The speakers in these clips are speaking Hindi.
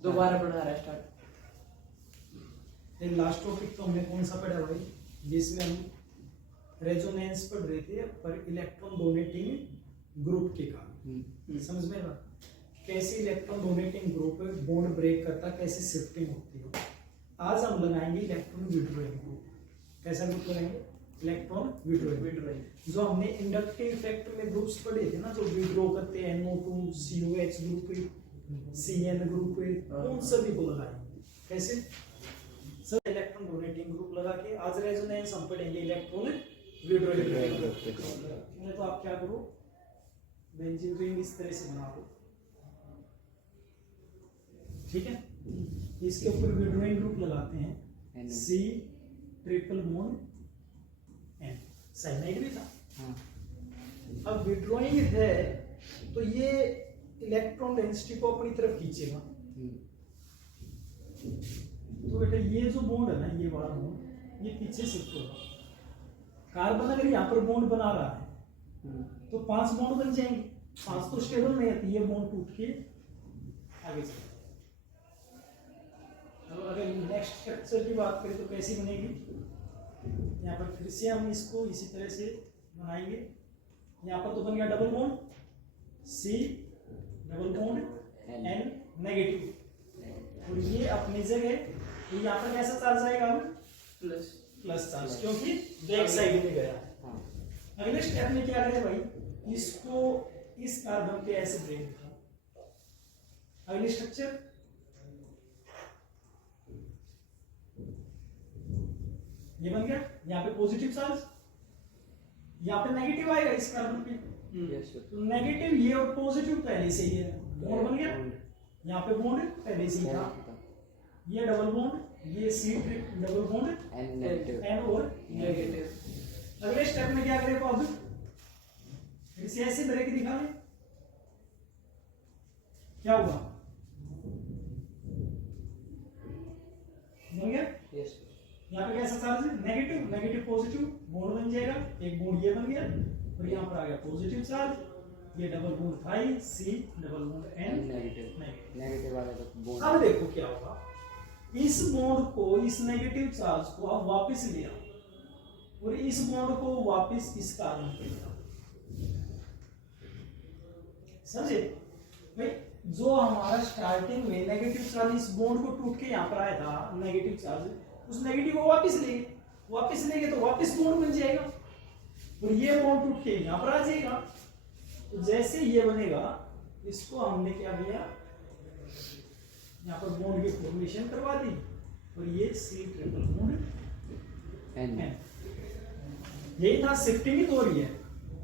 दोबारा पढ़ा रहा है स्टार्ट। लास्ट टॉपिक तो हमने कौन सा पढ़ा भाई, जिसमें हम रेजोनेंस पढ़ रहे थे पर इलेक्ट्रॉन डोनेटिंग ग्रुप के कारण। समझ में आया कैसे electron donating group bond break करता, कैसे शिफ्टिंग होती है। आज हम लगाएंगे इलेक्ट्रॉन विड्रॉइंग ग्रुप। कैसा ग्रुप लगाएंगे? Electron withdrawing. जो हमने इंडक्टिव इफेक्ट में ग्रुप्स पढ़े थे ना, जो विड्रॉ करते हैं NO2 COH group, CN group, उन सभी को लगाएंगे। कैसे? सब इलेक्ट्रॉन डोनेटिंग ग्रुप लगा के आज रेजोनेंस हम पढ़ेंगे इलेक्ट्रॉन विड्रॉइंग ग्रुप। तो आप क्या करो, बेंजीन रिंग इस तरह से बना दो, ठीक है। इसके ऊपर विड्रॉइंग ग्रुप लगाते हैं C triple bond N। Cyanide भी था। अब विड्रॉइंग है तो ये इलेक्ट्रॉन डेंसिटी को अपनी तरफ खींचेगा। तो बेटा ये जो बॉन्ड है ना, ये वाला बॉन्ड ये पीछे शिफ्ट होगा। कार्बन अगर यहाँ पर बॉन्ड बना रहा है तो 5 बॉन्ड बन जाएंगे। 5 तो स्टेबल नहीं है, ये बॉन्ड टूट के आगे चले। तो अगर नेक्स्ट स्ट्रक्चर की बात करें तो कैसी बनेगी, यहाँ पर फिर से हम इसको इसी तरह से बनाएंगे। यहाँ पर तो बन गया double bond C double bond N negative, और ये अपनी जगह, तो यहाँ पर कैसा चार्ज आएगा? प्लस चार्ज, क्योंकि बैक साइड में गया है। अगले स्टेप में क्या करें भाई, इसको इस कार्बन पे ऐसे ब्रेक दिखा। अगली स्ट्रक्चर ये बन गया। यहाँ पे पॉजिटिव चार्ज, यहाँ पे नेगेटिव आएगा इस कार्बन पे। तो नेगेटिव ये और पॉजिटिव पहले से ही है, बॉन्ड बन गया। यहाँ पे बॉन्ड पहले से ही था, ये डबल बॉन्ड, ये C डबल बॉन्ड N और नेगेटिव। अगले स्टेप में क्या करें, अब फिर से ऐसे ब्रेक दिखा ले, क्या हुआ? बन गया। यहाँ पे कैसा चार्ज है? नेगेटिव, नेगेटिव पॉजिटिव, बॉन्ड बन जाएगा। एक बॉन्ड ये बन गया और यहाँ पर आ गया पॉजिटिव चार्ज। ये डबल बॉन्ड था C double bond N negative वाला बॉन्ड। अब देखो क्या होगा, इस बॉन्ड को, इस नेगेटिव चार्ज को आप वापस ले आओ और इस बॉन्ड को वापस इस कार्बन पे ले आओ। समझे भाई? जो हमारा स्टार्टिंग में नेगेटिव चार्ज इस बॉन्ड को टूट के यहाँ पर आया था, नेगेटिव चार्ज, उस नेगेटिव को वापस लेंगे तो वापस बॉन्ड बन जाएगा और ये बॉन्ड टूट के यहाँ पर आ जाएगा। तो जैसे ये बनेगा, इसको हमने क्या किया, यहाँ पर बॉन्ड की फॉर्मेशन करवा दी और ये C ट्रिपल बॉन्ड N। यही था, शिफ्टिंग ही तो रही है।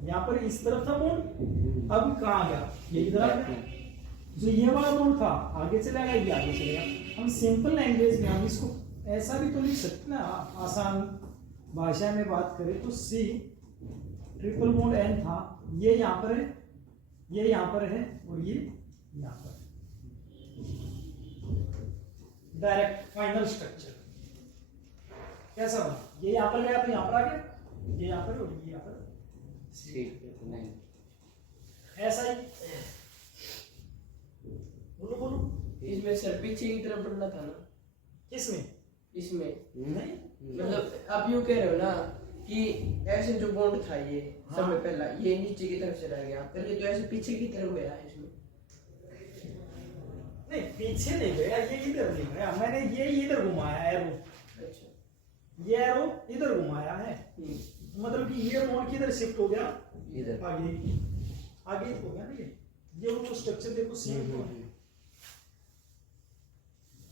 यहाँ पर इस तरफ था बॉन्ड, अब कहाँ गया? ये इधर आ गया। जो ये वाला बॉन्ड था आगे चला गया, ये आगे चलेगा। हम सिंपल लैंग्वेज में हम इसको ऐसा भी तो लिख सकते ना, आसान भाषा में बात करें तो C ट्रिपल बॉन्ड N था, ये यहाँ पर है, ये यहाँ पर है और ये यहाँ पर। डायरेक्ट फाइनल स्ट्रक्चर कैसा बना? ये यहाँ पर गया तो यहाँ पर आ गया, ये यहाँ पर और ये यहाँ पर। ऐसा ही बोलो। इसमें सर पीछे की तरफ बढ़ना था ना? किसमें? इसमें नहीं, मतलब आप यूँ कह रहे हो ना कि ऐसे जो बॉन्ड था ये सब में पहला ये नीचे की तरफ चला गया, पहले तो ऐसे पीछे की तरफ गया है इसमें। नहीं, पीछे नहीं गया, ये इधर नहीं गया। मैंने ये इधर घुमाया है एरो। अच्छा, ये एरो इधर घुमाया है, मतलब कि ये बॉन्ड किधर शिफ्ट हो गया? इधर आगे हो गया ना। ये उनको स्ट्रक्चर देखो सेम तो है,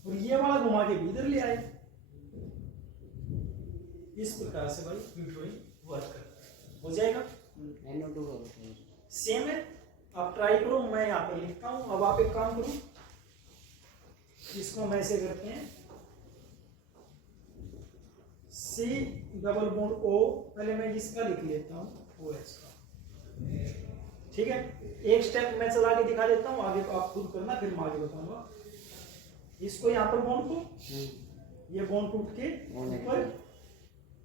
और ये वाला घुमा के भी इधर ले आए। इस प्रकार से भाई विड्रॉइंग वर्क करता है। हो जाएगा सेम है। आप ट्राई करो, मैं यहाँ पे लिखता हूँ। अब आप एक काम करो, इसको हम ऐसे करते हैं C डबल बॉन्ड O, पहले मैं इसका लिख लेता हूँ OH का, ठीक है। एक स्टेप मैं चला के दिखा देता हूँ, आगे तो आप खुद करना, फिर मैं आगे बताऊंगा। इसको यहाँ पर बॉन्ड को, ये बॉन्ड टूट के ऊपर,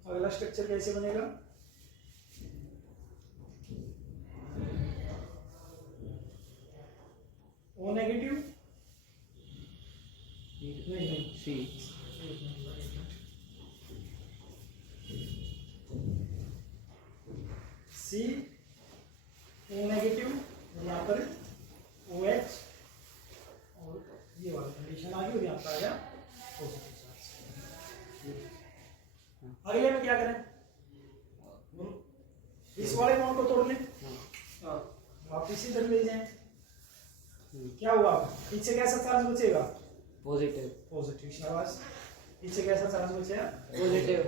अगला स्ट्रक्चर कैसे बनेगा? O नेगेटिव नहीं नहीं सी। सी ओ नेगेटिव, यहाँ पर ओ एच, और ये वाली कंडीशन आ गई, और यहाँ पर आ गया पॉजिटिव चार्ज। अगले में क्या करें, इस वाले बॉन्ड को तोड़ लें, हाँ वापिस इधर ले जाएं, क्या हुआ, पीछे कैसा चार्ज बचेगा, पॉजिटिव। पॉजिटिव, शाबाश। पीछे कैसा चार्ज बचेगा, पॉजिटिव।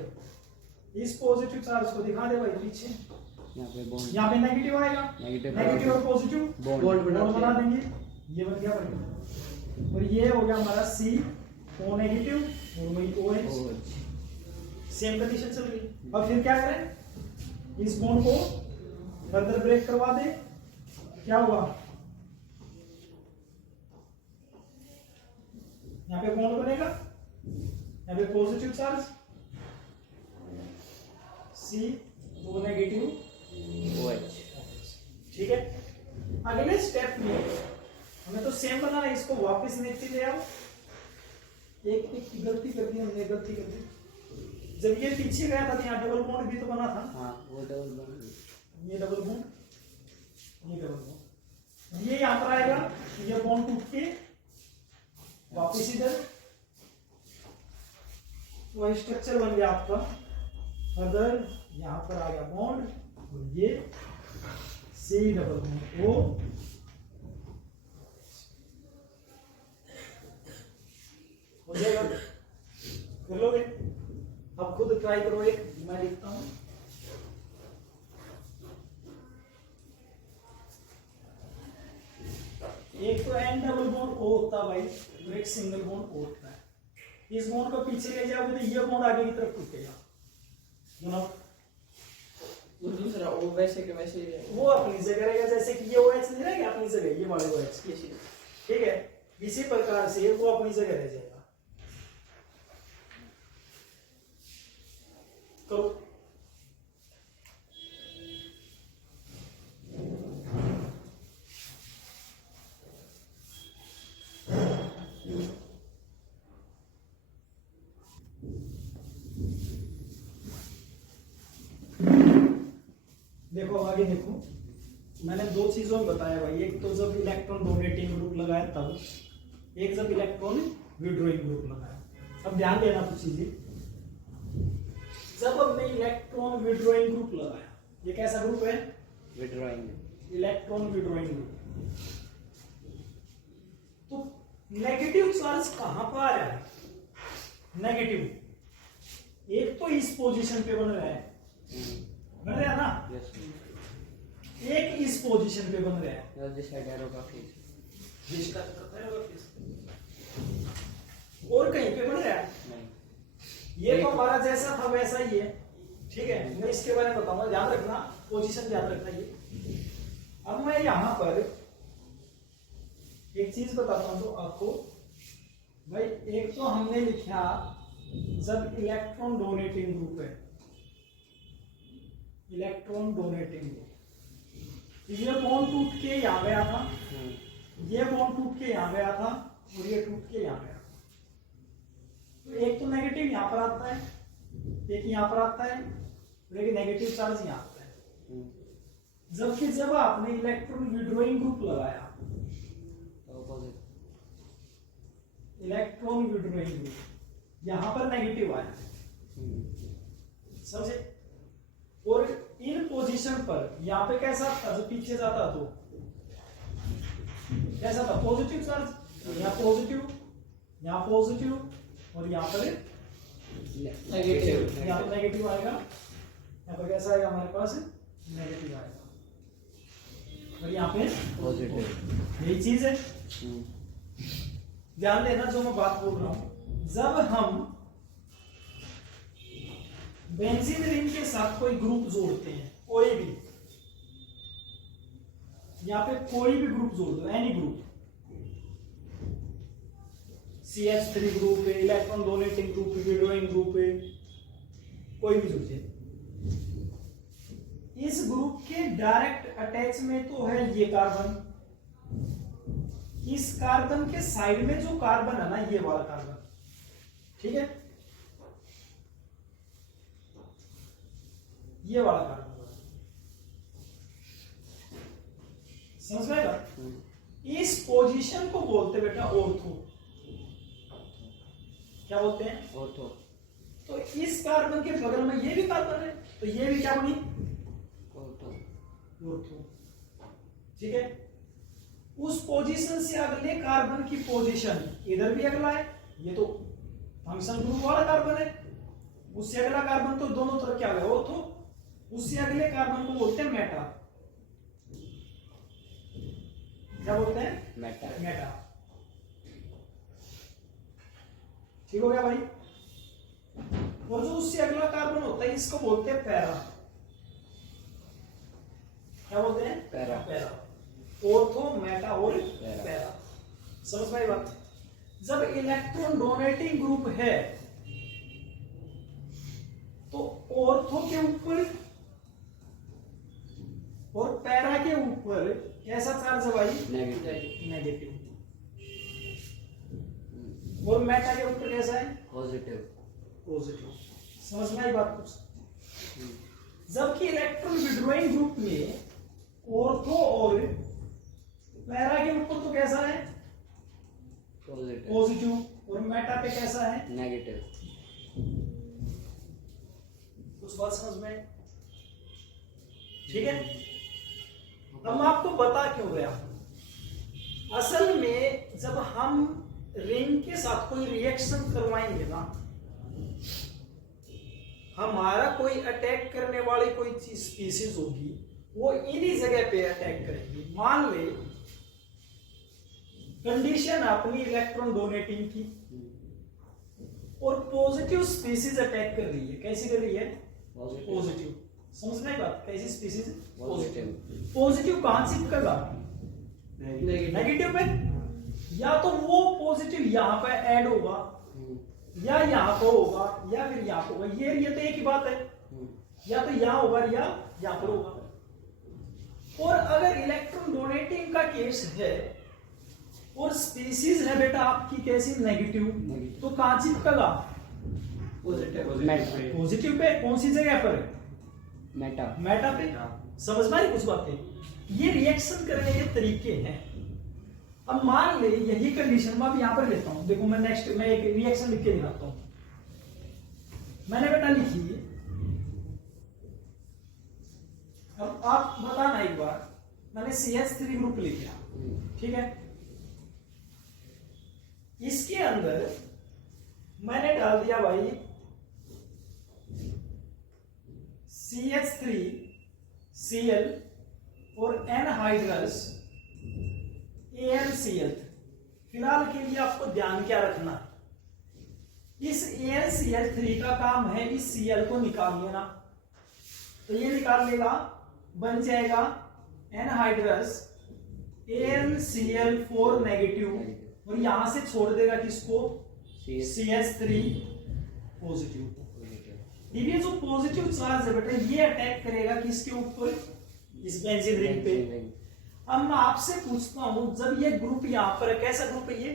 इस पॉजिटिव चार्ज को दिखा दे भाई पीछे, यहाँ पे बॉन्ड, यहाँ पे नेगेटिव आएगा, नेगेटिव और पॉजिटिव बॉन्ड बना देंगे, ये बन गया भाई, और ये हो गया हमारा सी ओ नेगेटिव और वही ओ एच, सेम कंडीशन चल गई। अब फिर क्या करें, इस बॉन्ड को फर्दर ब्रेक करवा दे, क्या हुआ, यहाँ पे बॉन्ड बनेगा, यहाँ पे positive charge C O negative O H. ठीक है। अगले स्टेप में हमें तो सेम बनाना है, इसको वापस नीचे ले आओ, एक गलती कर दी हमने, गलती कर दी, जब ये पीछे गया था तो यहाँ डबल बॉन्ड भी तो बना था, हाँ वो डबल बॉन्ड, ये डबल बॉन्ड, ये डबल बॉन्ड, ये यहाँ पर आएगा, ये बॉन्ड टूट के वापस इधर, वही स्ट्रक्चर बन गया आपका, अदर यहाँ पर आ गया बॉन्ड, और ये सी डबल बॉन्ड ओ, हो जाएगा, कर लोगे, अब खुद ट्राई करो, एक मैं लिखता हूं, एक तो एन डबल बॉन्ड ओ होता है भाई, और एक सिंगल बॉन्ड ओ होता है, इस बॉन्ड को पीछे ले जाओगे तो ये बॉन्ड आगे की तरफ टूटेगा, दोनों, वो दूसरा वो वैसे के वैसे ही रहेगा। वो अपनी जगह रहेगा, जैसे कि ये ओ एच नहीं रहेगा अपनी जगह, ये वाले ओ एच, ये चीज। ठीक है, इसी प्रकार से वो अपनी जगह रह जाएगा। करो, देखो आगे देखो, मैंने दो चीजों में बताया भाई, एक तो जब इलेक्ट्रॉन डोनेटिंग ग्रुप लगाया तब, एक जब इलेक्ट्रॉन विड्रॉइंग ग्रुप लगाया। अब ध्यान देना कुछ चीजें, जब हमने इलेक्ट्रॉन विड्रॉइंग ग्रुप लगाया, ये कैसा ग्रुप है, विड्रॉइंग, इलेक्ट्रॉन विड्रॉइंग ग्रुप, तो नेगेटिव चार्ज कहां पर आ रहा है, नेगेटिव एक तो इस पोजीशन पे बन रहा है, बन रहा है ना, एक इस पोजीशन पे बन रहा है, दिस साइड एरो का फेस, जिसका और कहीं पे बन रहा है, नहीं ये तो हमारा जैसा था वैसा ही है, ठीक है, मैं इसके बारे में बताऊंगा, ध्यान रखना, पोजीशन ध्यान रखना ये। अब मैं यहां पर एक चीज बताता हूं तो आपको भाई, एक तो हमने लिखा जब इलेक्ट्रॉन डोनेटिंग ग्रुप है, इलेक्ट्रॉन डोनेटिंग ग्रुप, ये बॉन्ड टूट के यहां गया था, ये बॉन्ड टूट के यहां गया था, और ये टूट के यहां गया, तो एक तो नेगेटिव यहां पर आता है, एक यहां पर आता है, और एक नेगेटिव चार्ज यहां आता है, जबकि जब आपने इलेक्ट्रॉन विड्रॉइंग ग्रुप लगाया, इलेक्ट्रॉन विड्रॉइंग ग्रुप यहां पर नेगेटिव आया, समझे, और इन पोजीशन पर यहां पे कैसा था, जो पीछे जाता तो कैसा था, पॉजिटिव चार्ज, यहाँ पॉजिटिव, यहाँ पॉजिटिव, और यहाँ पर नेगेटिव, यहाँ पर नेगेटिव आएगा, यहाँ पर कैसा आएगा हमारे पास, नेगेटिव आएगा, और यहाँ पे पॉजिटिव, यही चीज है। ध्यान देना जो मैं बात बोल रहा हूं, जब हम बेंजीन रिंग के साथ कोई ग्रुप जोड़ते हैं, कोई भी, यहाँ पे कोई भी ग्रुप जोड़ दो, एनी ग्रुप, CH3 ग्रुप है, इलेक्ट्रॉन डोनेटिंग ग्रुप है, विड्रॉइंग ग्रुप है, कोई भी जोड़िए, इस ग्रुप के डायरेक्ट अटैच में तो है ये कार्बन, इस कार्बन के साइड में जो कार्बन है ना, ये वाला कार्बन, ठीक है, ये वाला कार्बन, समझ में आएगा? इस पोजीशन को बोलते बेटा ऑर्थो। क्या बोलते हैं? ऑर्थो। तो इस कार्बन के बगल में ये भी कार्बन है, तो ये भी क्या बनी? ऑर्थो। ऑर्थो, ठीक है। उस पोजीशन से अगले कार्बन की पोजीशन इधर भी अगला है, ये तो फंक्शन ग्रुप वाला कार्बन है। उससे अगला कार्बन तो दोनों तरफ क्या है? ऑर्थो। उससे अगले कार्बन को बोलते हैं मेटा। क्या बोलते हैं? मेटा। मेटा, ठीक हो गया भाई। और जो उससे अगला कार्बन होता है इसको बोलते हैं पैरा। क्या बोलते हैं? पैरा। पैरा। ऑर्थो, मेटा और पैरा। पैरा। समझ में आई बात? जब इलेक्ट्रॉन डोनेटिंग ग्रुप है तो ऑर्थो के ऊपर और पैरा के ऊपर कैसा चार्ज है भाई? नेगेटिव। नेगेटिव। और मेटा के ऊपर कैसा है? पॉजिटिव। पॉजिटिव। समझ में आई बात कुछ? जबकि इलेक्ट्रॉन विड्रॉइंग ग्रुप में ऑर्थो और पैरा के ऊपर तो कैसा है? पॉजिटिव। पॉजिटिव। और मेटा पे कैसा है? नेगेटिव। कुछ बात समझ में? ठीक है। अब मैं आपको बता क्यों रहा हूं। असल में जब हम रिंग के साथ कोई रिएक्शन करवाएंगे ना, हमारा कोई अटैक करने वाली कोई चीज स्पीसीज होगी, वो इन्हीं जगह पे अटैक करेगी। मान ले कंडीशन अपनी इलेक्ट्रॉन डोनेटिंग की और पॉजिटिव स्पीसीज अटैक कर रही है। कैसी कर रही है? पॉजिटिव। समझ में बात? कैसी स्पीसीज? पॉजिटिव। पॉजिटिव कहां चिपकेगा? नेगेटिव पे। या तो वो पॉजिटिव यहां पे ऐड होगा, या यहां पर होगा, या फिर यहां पर होगा। ये तो एक ही बात है, या तो यहां होगा या यहां पर होगा। और अगर इलेक्ट्रॉन डोनेटिंग का केस है और स्पीसीज है बेटा आपकी कैसी? नेगेटिव, तो कहां चिपकेगा? Positive pay. कौन सी जगह पर? मेटा। मेटा पे। समझ में आई कुछ बातें? ये रिएक्शन करने के तरीके हैं। अब मान ले यही कंडीशन मैं अब यहां पर लेता हूं। देखो मैं एक रिएक्शन लिख के दिखाता हूं। मैंने बेटा लिखी, अब आप बताना एक बार। मैंने CH3 ग्रुप लिखा, ठीक है। इसके अंदर मैंने डाल दिया भाई CH3 Cl और एनहाइड्रस AnCl। फिलहाल के लिए आपको ध्यान क्या रखना है? इस AnCl3 का काम है इस Cl को निकाल लेना। तो ये निकाल लेगा, बन जाएगा एनहाइड्रस AnCl4 नेगेटिव, और यहां से छोड़ देगा किसको? CH3 positive. ये जो पॉजिटिव चार्ज है बेटा ये अटैक करेगा किसके ऊपर? इस बेंजीन रिंग पे। अब मैं आपसे पूछता हूं, जब ये ग्रुप यहां पर है, कैसा ग्रुप है ये?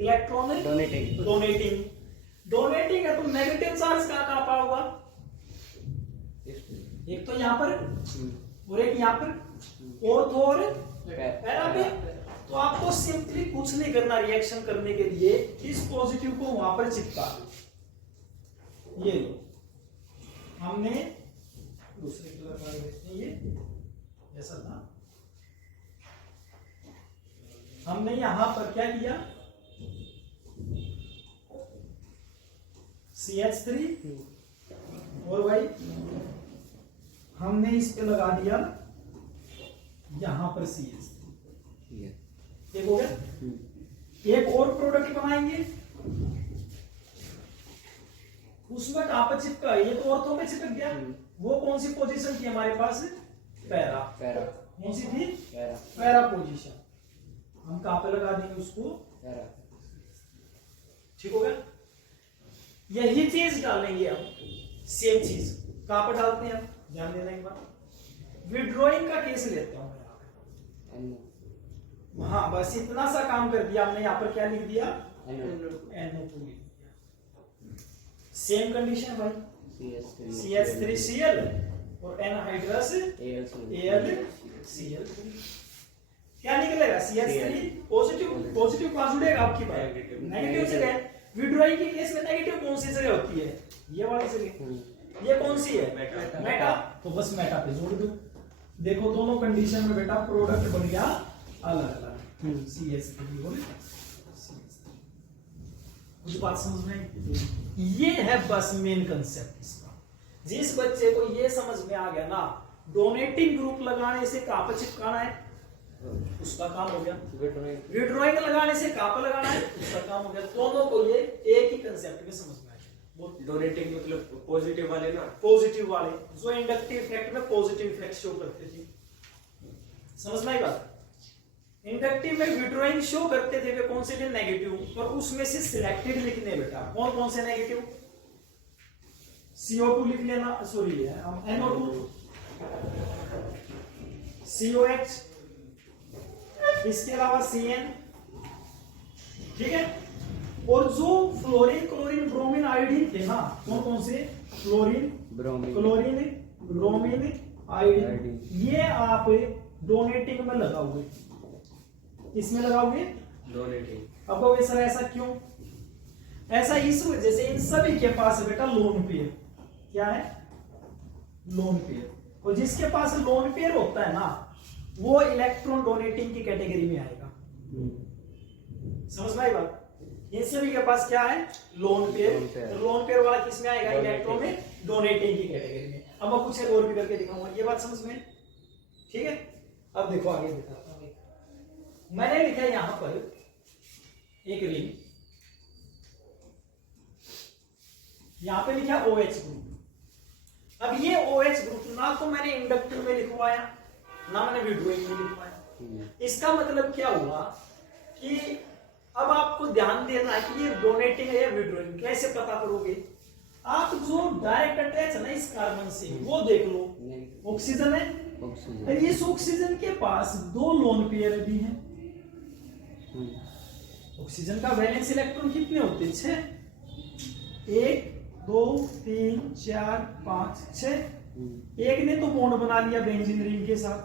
Electronic donating. डोनेटिंग। डोनेटिंग है तो नेगेटिव चार्ज कहां पर होगा? एक तो यहां पर और एक यहां पर, और पैरा पे। तो आपको सिंपली कुछ नहीं करना रिएक्शन करने के लिए, इस पॉजिटिव को वहां पर चिपका। ये लो, हमने दूसरे कलर का देखते हैं, ये ऐसा था। हमने यहां पर क्या किया? CH3 और भाई हमने इस पे लगा दिया यहां पर CH3। एक हो गया। एक और प्रोडक्ट बनाएंगे, उसमें कहां पर चिपका? ये तो ऑर्थो पे चिपक गया। वो कौन सी पोजीशन थी हमारे पास? पैरा। पैरा। कौन सी थी? पैरा। Para position. हम कहां पे लगा देंगे उसको? पैरा। ठीक हो गया। यही चीज डालेंगे अब, सेम चीज कहां पर डालते हैं? ध्यान देना एक बार। विड्रॉइंग का केस लेते हैं। हाँ बस इतना सा काम कर दिया हमने, यहाँ पर क्या लिख दिया, NO2 NO2 लिख दिया। सेम कंडीशन भाई, CH3 CH3Cl और एनहाइड्रस AlCl। क्या निकलेगा, CH3 पॉजिटिव, पॉजिटिव कहां जुड़ेगा आपकी बात, नेगेटिव जगह। विड्रॉइंग के केस में नेगेटिव कौन सी जगह होती है, ये वाली जगह, ये कौन सी है, मेटा। तो बस मेटा पे जोड़ दो। देखो दोनों कंडीशन में बेटा प्रोडक्ट बन गया अलग अलग, CH3 बोले CH3। कुछ बात समझ में आई? ये है बस मेन कंसेप्ट इसका। जिस बच्चे को ये समझ में आ गया ना, डोनेटिंग ग्रुप लगाने से कहां पर चिपकाना है, उसका काम हो गया। विड्रॉइंग लगाने से कहां पर लगाना है, उसका काम हो गया। दोनों को ये एक ही कंसेप्ट में समझ में आ गया। डोनेटिंग मतलब पॉजिटिव वाले ना, पॉजिटिव वाले जो इंडक्टिव इफेक्ट में पॉजिटिव इफेक्ट शो करते थे, समझ में आई बात। इंडक्टिव में विड्रॉइंग शो करते थे वे कौन से थे, नेगेटिव, और उसमें से सिलेक्टेड लिखने बेटा कौन कौन से नेगेटिव, CO2 लिख लेना, सॉरी NO2, COH, इसके अलावा CN, ठीक है। और जो फ्लोरीन, क्लोरीन, ब्रोमीन, आयोडीन थे ना, कौन कौन से, फ्लोरीन, क्लोरीन, ब्रोमीन, आयोडीन, ये आप डोनेटिंग में लगाओगे, इसमें लगाओगे डोनेटिंग। अब कहोगे सर ऐसा क्यों, ऐसा इस वजह से इन सभी के पास बेटा लोन पेयर, क्या है, लोन पेयर। और जिसके पास लोन पेयर होता है ना, वो इलेक्ट्रॉन डोनेटिंग की कैटेगरी में आएगा। समझ में आई बात। इन सभी के पास क्या है, लोन पेयर। तो लोन पेयर वाला किस में आएगा, इलेक्ट्रॉन में डोनेटिंग की कैटेगरी में। अब मैं कुछ और भी करके दिखाऊंगा, ये बात समझ में, ठीक है। अब देखो आगे दिखाता हूं। मैंने लिखा है यहां पर एक रिंग, यहां पे लिखा OH ग्रुप। अब ये OH ग्रुप ना तो मैंने इंडक्टिव में लिखवाया, ना मैंने विड्रॉइंग में लिखवाया। इसका मतलब क्या हुआ कि अब आपको ध्यान देना है कि ये डोनेटिंग है या विड्रॉइंग, कैसे पता करोगे। आप जो डायरेक्ट अटैच है ना इस कार्बन से, वो देख लो, ऑक्सीजन है, और इस ऑक्सीजन के पास दो लोन पेयर भी हैं। ऑक्सीजन का वैलेंस इलेक्ट्रॉन कितने होते हैं, 6, 1 2 3 4 5 6। एक ने तो बॉन्ड बना लिया बेंजीन रिंग के साथ,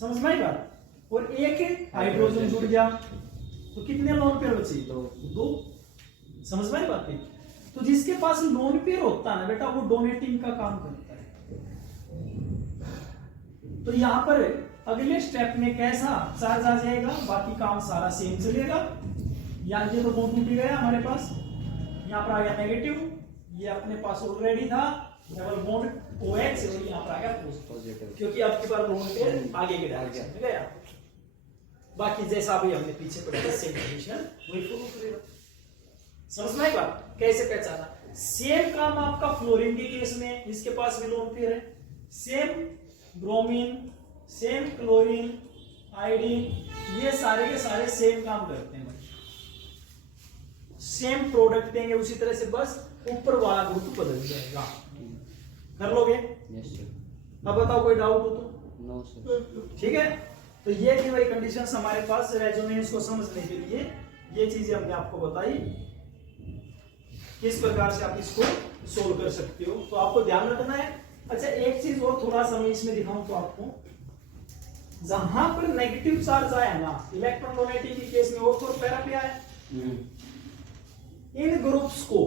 समझ में आई बात। और एक हाइड्रोजन जुड़ गया, तो कितने लोन पेयर बचे, 2। समझ में आई बात। तो जिसके पास लोन पेयर होता है ना बेटा, वो डोनेटिंग का काम करता है। तो यहां पर अगले स्टेप में कैसा चार्ज आ जाएगा, बाकी काम सारा सेम चलेगा। यहाँ ये तो बॉन्ड टूट गया हमारे पास, यहाँ पर आ गया नेगेटिव, ये अपने पास ऑलरेडी था डबल बॉन्ड OH, और यहाँ पर आ गया पॉजिटिव, क्योंकि अब की बार बॉन्ड पेयर आगे के डायरेक्शन में गया। बाकी जैसा भी हमने पीछे पढ़ा सेम कंडीशन वही फॉलो करेगा। समझ में आएगा कैसे पहचाना। सेम काम आपका फ्लोरीन के केस में, इसके पास भी लोन पेयर है, same bromine, same chlorine, iodine, ये सारे के सारे सेम काम करते हैं, सेम प्रोडक्ट देंगे। उसी तरह से बस ऊपर वाला ग्रुप बदल जाएगा। कर लोगे? अब बताओ कोई डाउट हो तो? No sir. ठीक है, तो ये थी वही कंडीशंस हमारे पास रेजोनेंस को समझने के लिए। ये चीजें हमने आपको बताई, किस प्रकार से आप इसको सोल्व कर सकते हो। तो आपको ध्यान रखना है। अच्छा एक चीज और थोड़ा सा मैं इसमें दिखाऊं तो आपको, जहां पर नेगेटिव चार्ज आया ना इलेक्ट्रॉन डोनेटिंग के केस में, ऑर्थो और पैरा पे आया, इन ग्रुप्स को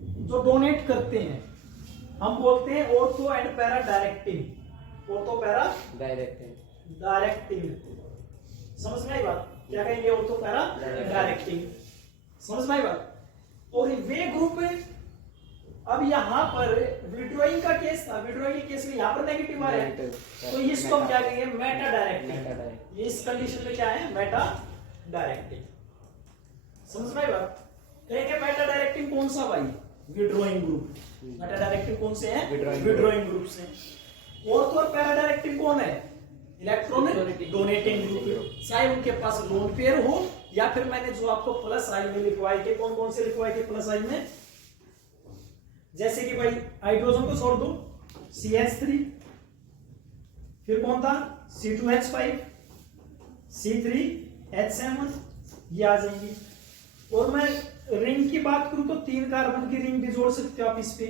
जो डोनेट करते हैं हम बोलते हैं ortho and para directing. Ortho para directing, समझ में आई बात। क्या कहेंगे, ऑर्थो पैरा डायरेक्टिंग, समझ में आई बात। और वे ग्रुप अब यहां पर विड्रॉइंग का केस था, विड्रॉइंग के केस में यहां पर नेगेटिव आ रहा है, तो इसको हम क्या कहेंगे, मेटा डायरेक्टिंग। ये इस कंडीशन में क्या है, मेटा डायरेक्टिंग, समझ में आई बात। कहेंगे मेटा डायरेक्टिंग कौन सा भाई, विड्रॉइंग ग्रुप। मेटा डायरेक्टिंग कौन से हैं, विड्रॉइंग ग्रुप से। ऑर्थो और पैरा डायरेक्टिंग कौन है, इलेक्ट्रॉन डोनेटिंग ग्रुप, चाहे उनके पास लोन पेयर हो या फिर मैंने जो आपको प्लस साइन में लिखवाए थे, कौन कौन से लिखवाए थे प्लस साइन में, जैसे कि भाई हाइड्रोजन को छोड़ दो CH3, फिर कौन था C2H5, C3H7 ये आ जाएंगी। और मैं रिंग की बात करूं तो 3 कार्बन की रिंग भी जोड़ सकते हो आप इस पे,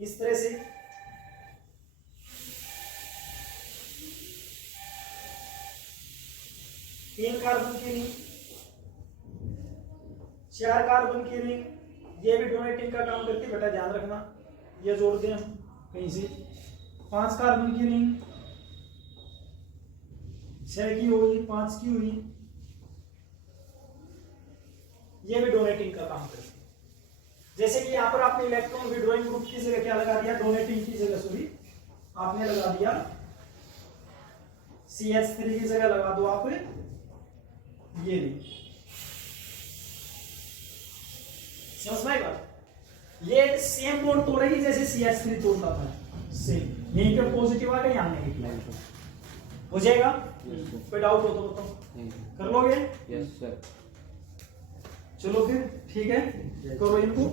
इस तरह से। तीन कार्बन की रिंग, 4 कार्बन की रिंग, ये भी डोनेटिंग का काम करती है बेटा, ध्यान रखना, ये जोड़ दें हम कहीं से। 5 कार्बन की रिंग, 6 की हुई, 5 की हुई, ये भी डोनेटिंग का काम करती है। जैसे कि यहाँ पर आपने इलेक्ट्रॉन विड्रॉइंग ग्रुप की जगह क्या लगा दिया, डोनेटिंग की जगह सॉरी आपने लगा दिया CH3 की जगह लगा दो आप ये नहीं। समझ में आएगा? ये सेम बॉन्ड तोड़ेगी जैसे CH3 तोड़ता था, सेम। यहीं पे पॉजिटिव आ गया, यहाँ नेगेटिव हो जाएगा। कोई डाउट हो तो बताओ, कर लोगे? Yes sir. चलो फिर ठीक है, करो इनको।